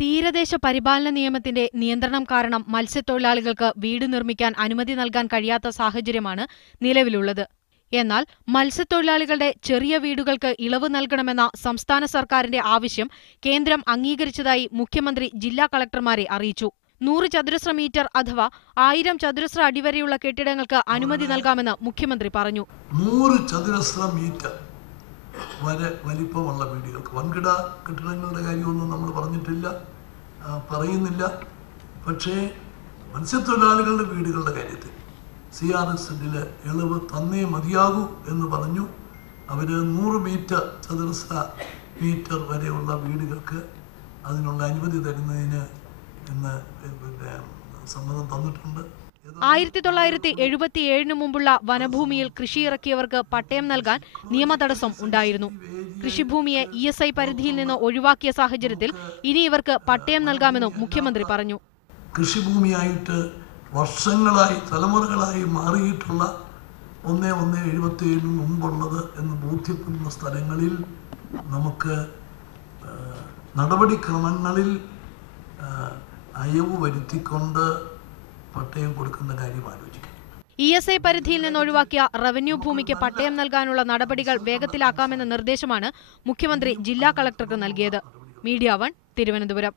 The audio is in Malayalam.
തീരദേശ പരിപാലന നിയമത്തിന്റെ നിയന്ത്രണം കാരണം മത്സ്യത്തൊഴിലാളികൾക്ക് വീട് നിർമ്മിക്കാൻ അനുമതി നൽകാൻ കഴിയാത്ത സാഹചര്യമാണ് നിലവിലുള്ളത്. എന്നാൽ മത്സ്യത്തൊഴിലാളികളുടെ ചെറിയ വീടുകൾക്ക് ഇളവ് നൽകണമെന്ന സംസ്ഥാന സർക്കാരിന്റെ ആവശ്യം കേന്ദ്രം അംഗീകരിച്ചതായി മുഖ്യമന്ത്രി ജില്ലാ കളക്ടർമാരെ അറിയിച്ചു. 100 ചതുരശ്ര മീറ്റർ അഥവാ 1000 ചതുരശ്ര അടി വരെയുള്ള കെട്ടിടങ്ങൾക്ക് അനുമതി നൽകാമെന്ന് മുഖ്യമന്ത്രി പറഞ്ഞു. 100 ചതുരശ്ര മീറ്റർ വരെ വലിപ്പമുള്ള വീടുകൾക്ക്, വൻകിട കെട്ടിടങ്ങളുടെ കാര്യമൊന്നും നമ്മൾ പറയുന്നില്ല. പക്ഷേ മത്സ്യത്തൊഴിലാളികളുടെ വീടുകളുടെ കാര്യത്തിൽ CRSൽ ഇളവ് തന്നേ മതിയാകൂ എന്ന് പറഞ്ഞു. അവർ 100 ചതുരശ്ര മീറ്റർ വരെയുള്ള വീടുകൾക്ക് അതിനുള്ള അനുമതി തരുന്നതിന് ഇന്ന് സമ്മതം തന്നിട്ടുണ്ട്. 1977 മുമ്പുള്ള വനഭൂമിയിൽ കൃഷി ഇറക്കിയവർക്ക് പട്ടയം നൽകാൻ നിയമതടസ്സം ഉണ്ടായിരുന്നു. കൃഷിഭൂമിയെ ESI പരിധിയിൽ നിന്ന് ഒഴിവാക്കിയ സാഹചര്യത്തിൽ ഇനി ഇവർക്ക് പട്ടയം നൽകാമെന്നും മുഖ്യമന്ത്രി പറഞ്ഞു. കൃഷിഭൂമിയായിട്ട് വർഷങ്ങളായി തലമുറകളായി മാറിയിട്ടുള്ള 1/1/77 മുമ്പുള്ളത് എന്ന് ബോധ്യപ്പെടുന്ന സ്ഥലങ്ങളിൽ നമുക്ക് നടപടിക്രമങ്ങളിൽ അയവ് വരുത്തിക്കൊണ്ട് പട്ടയം കൊടുക്കുന്ന കാര്യം ആലോചിക്കും. ESI പരിധിയിൽ നിന്ന് ഒഴിവാക്കിയ റവന്യൂ ഭൂമിക്ക് പട്ടയം നൽകാനുള്ള നടപടികൾ വേഗത്തിലാക്കാമെന്ന നിർദ്ദേശമാണ് മുഖ്യമന്ത്രി ജില്ലാ കളക്ടർക്ക് നൽകിയത്. മീഡിയ 1 തിരുവനന്തപുരം.